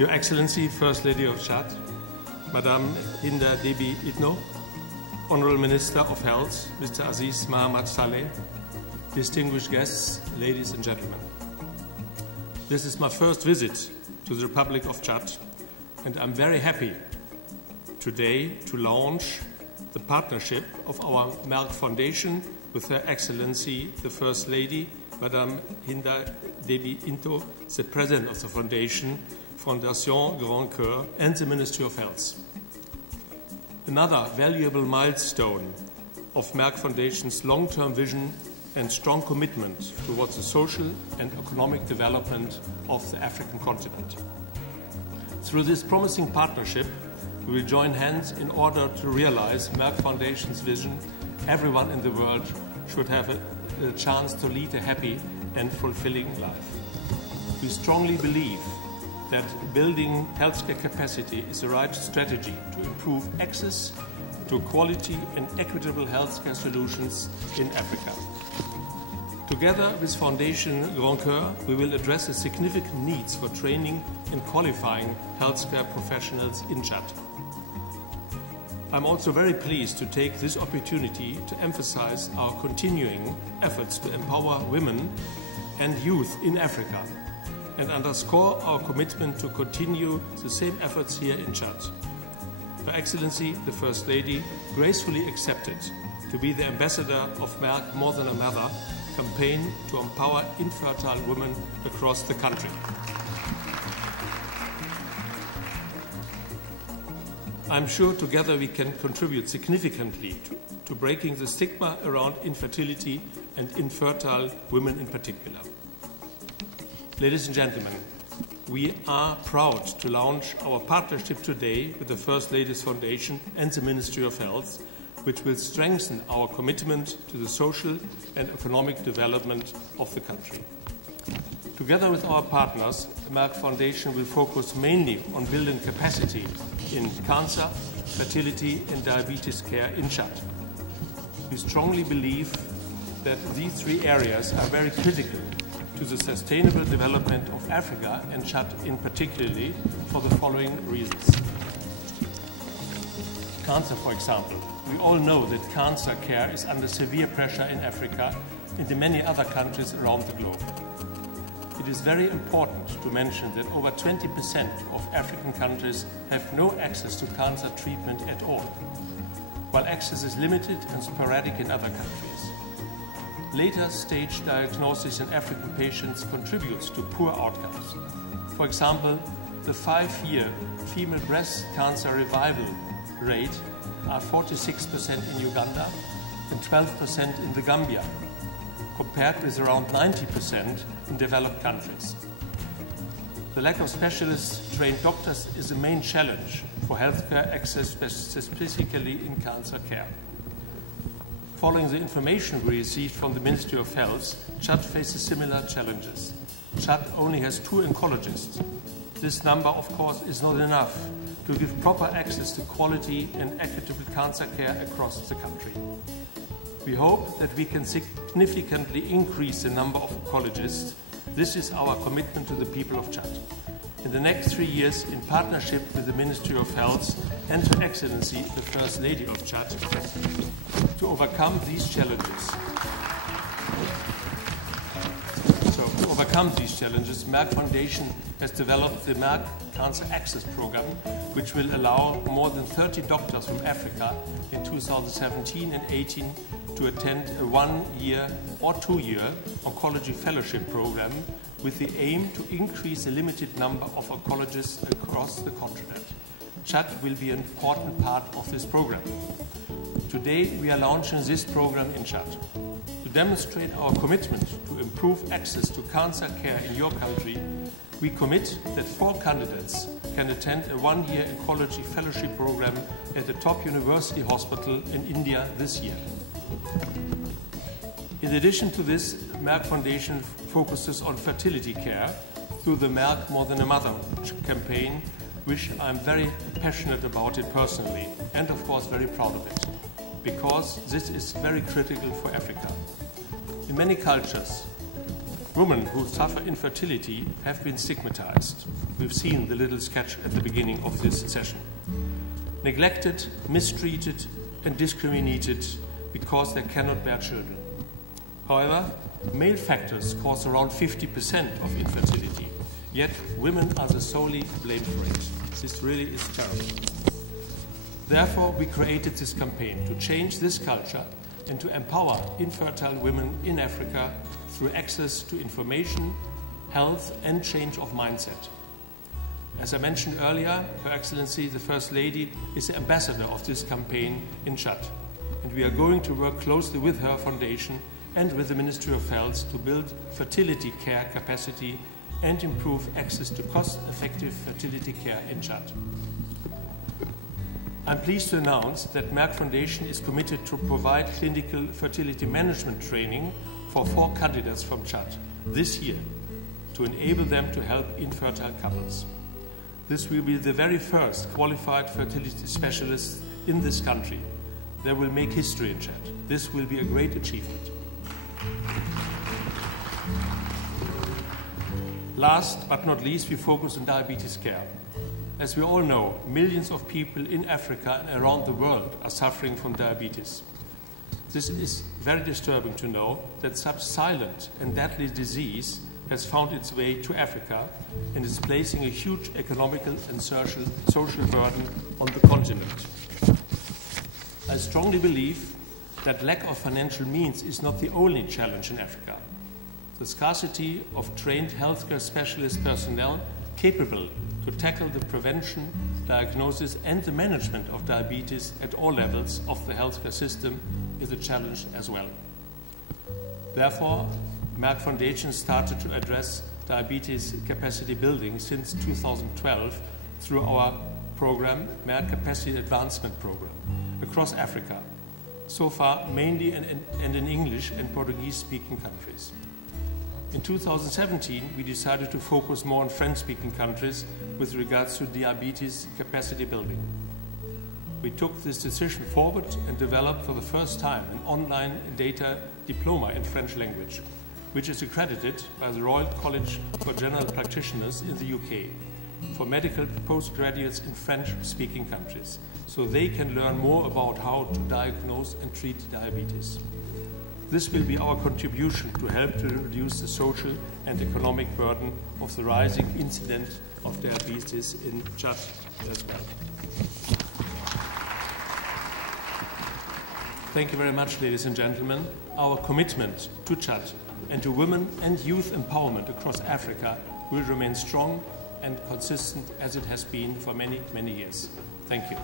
Your Excellency, First Lady of Chad, Madame Hinda Debi Itno, Honorable Minister of Health, Mr. Aziz Mohamed Saleh, distinguished guests, ladies and gentlemen. This is my first visit to the Republic of Chad, and I'm very happy today to launch the partnership of our Merck Foundation with Her Excellency, the First Lady, Madame Hinda Debi Itno, the President of the Foundation, Fondation Grand Coeur, and the Ministry of Health. Another valuable milestone of Merck Foundation's long-term vision and strong commitment towards the social and economic development of the African continent. Through this promising partnership, we will join hands in order to realize Merck Foundation's vision: everyone in the world should have a chance to lead a happy and fulfilling life. We strongly believe that building healthcare capacity is the right strategy to improve access to quality and equitable healthcare solutions in Africa. Together with Foundation Grand Coeur, we will address the significant needs for training and qualifying healthcare professionals in Chad. I'm also very pleased to take this opportunity to emphasize our continuing efforts to empower women and youth in Africa and underscore our commitment to continue the same efforts here in Chad. Her Excellency, the First Lady, gracefully accepted to be the ambassador of Merck More Than a Mother campaign to empower infertile women across the country. I'm sure together we can contribute significantly to breaking the stigma around infertility and infertile women in particular. Ladies and gentlemen, we are proud to launch our partnership today with the First Lady's Foundation and the Ministry of Health, which will strengthen our commitment to the social and economic development of the country. Together with our partners, the Merck Foundation will focus mainly on building capacity in cancer, fertility and diabetes care in Chad. We strongly believe that these three areas are very critical to the sustainable development of Africa and Chad in particularly for the following reasons. Cancer, for example. We all know that cancer care is under severe pressure in Africa and in many other countries around the globe. It is very important to mention that over 20% of African countries have no access to cancer treatment at all, while access is limited and sporadic in other countries. Later stage diagnosis in African patients contributes to poor outcomes. For example, the 5-year female breast cancer revival rate are 46% in Uganda and 12% in the Gambia, compared with around 90% in developed countries. The lack of specialist-trained doctors is a main challenge for healthcare access, specifically in cancer care. Following the information we received from the Ministry of Health, Chad faces similar challenges. Chad only has 2 oncologists. This number, of course, is not enough to give proper access to quality and equitable cancer care across the country. We hope that we can significantly increase the number of oncologists. This is our commitment to the people of Chad. In the next 3 years, in partnership with the Ministry of Health and Her Excellency, the First Lady of Chad, to overcome these challenges. Merck Foundation has developed the Merck Cancer Access Program, which will allow more than 30 doctors from Africa in 2017 and 18 to attend a 1-year or 2-year oncology fellowship program with the aim to increase the limited number of oncologists across the continent. Chad will be an important part of this program. Today, we are launching this program in Chad. To demonstrate our commitment to improve access to cancer care in your country, we commit that 4 candidates can attend a 1-year oncology fellowship program at the top university hospital in India this year. In addition to this, Merck Foundation focuses on fertility care through the Merck More Than a Mother campaign, which I'm very passionate about it personally and of course very proud of it, because this is very critical for Africa. In many cultures, women who suffer infertility have been stigmatized. We've seen the little sketch at the beginning of this session. Neglected, mistreated, and discriminated because they cannot bear children. However, male factors cause around 50% of infertility, yet women are the solely blamed for it. This really is terrible. Therefore, we created this campaign to change this culture and to empower infertile women in Africa through access to information, health, and change of mindset. As I mentioned earlier, Her Excellency, the First Lady, is the ambassador of this campaign in Chad, and we are going to work closely with her foundation and with the Ministry of Health to build fertility care capacity and improve access to cost-effective fertility care in Chad. I'm pleased to announce that Merck Foundation is committed to provide clinical fertility management training for 4 candidates from Chad this year to enable them to help infertile couples. This will be the very first qualified fertility specialists in this country. They will make history in Chad. This will be a great achievement. Last but not least, we focus on diabetes care. As we all know, millions of people in Africa and around the world are suffering from diabetes. This is very disturbing to know that such silent and deadly disease has found its way to Africa and is placing a huge economical and social burden on the continent. I strongly believe that lack of financial means is not the only challenge in Africa. The scarcity of trained healthcare specialist personnel capable to tackle the prevention, diagnosis, and the management of diabetes at all levels of the healthcare system is a challenge as well. Therefore, Merck Foundation started to address diabetes capacity building since 2012 through our program, Merck Capacity Advancement Program, across Africa, so far mainly in English and Portuguese-speaking countries. In 2017, we decided to focus more on French-speaking countries with regards to diabetes capacity building. We took this decision forward and developed for the first time an online data diploma in French language, which is accredited by the Royal College for General Practitioners in the UK for medical postgraduates in French-speaking countries, so they can learn more about how to diagnose and treat diabetes. This will be our contribution to help to reduce the social and economic burden of the rising incidence of diabetes in Chad as well. Thank you very much, ladies and gentlemen. Our commitment to Chad and to women and youth empowerment across Africa will remain strong and consistent as it has been for many, many years. Thank you.